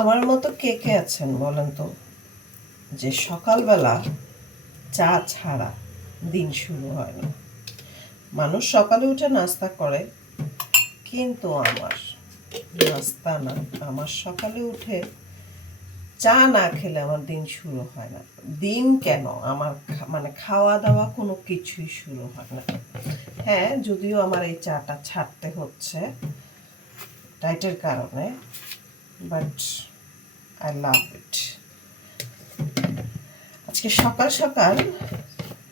আমার মতো কে কে আছেন বলেন তো, যে সকালবেলা চা ছাড়া দিন শুরু হয় না? মানুষ সকালে উঠে নাস্তা করে, কিন্তু আমার নাস্তা না, আমার সকালে উঠে চা না খেলে আমার দিন শুরু হয় না। দিন কেন, আমার মানে খাওয়া দাওয়া কোনো কিছুই শুরু হয় না। হ্যাঁ, যদিও আমার এই চাটা ছাড়তে হচ্ছে ডায়েটের কারণে, বাট আই লাভ ইট। আজকে সকাল সকাল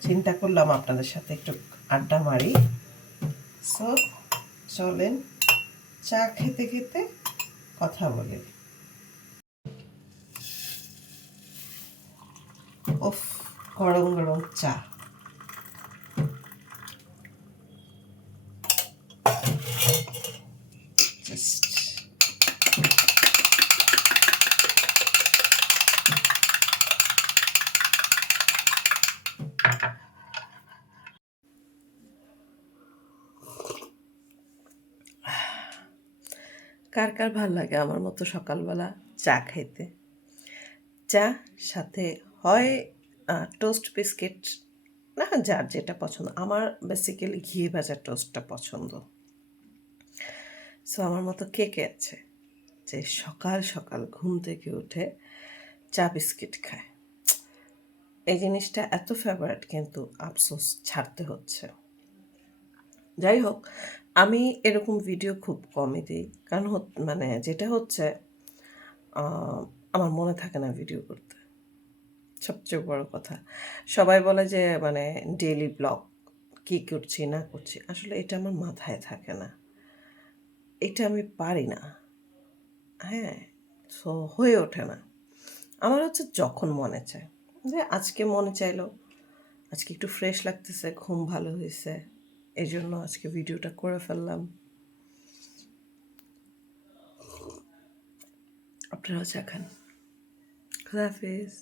চিন্তা করলাম আপনাদের সাথে একটু আড্ডা মারি। সো চলেন চা খেতে খেতে কথা বলি। উফ, গরম গরম চা। জাস্ট কার কার ভাল লাগে আমার মতো সকালবেলা চা খাইতে? চা সাথে হয় টোস্ট বিস্কিট, না যার যেটা পছন্দ। আমার বেসিক্যালি ঘি ভাজা টোস্টটা পছন্দ। সো আমার মতো কে কে আছে যে সকাল সকাল ঘুম থেকে উঠে চা বিস্কিট খায়? এই জিনিসটা এত ফেভারিট, কিন্তু আফসোস ছাড়তে হচ্ছে। যাই হোক, আমি এরকম ভিডিও খুব কমই দিই, কারণ মানে যেটা হচ্ছে আমার মনে থাকে না ভিডিও করতে। সবচেয়ে বড় কথা, সবাই বলে যে মানে ডেইলি ব্লগ কী করছি না করছি, আসলে এটা আমার মাথায় থাকে না, এটা আমি পারি না। হ্যাঁ, সো হয়ে ওঠে না। আমার হচ্ছে যখন মনে চায়, যে আজকে মনে চাইলো আজকে একটু ফ্রেশ লাগতেছে, ঘুম ভালো হয়েছে, এই জন্য আজকে ভিডিওটা করে ফেললাম। আপনারাও চা খান। খুদা হাফিজ।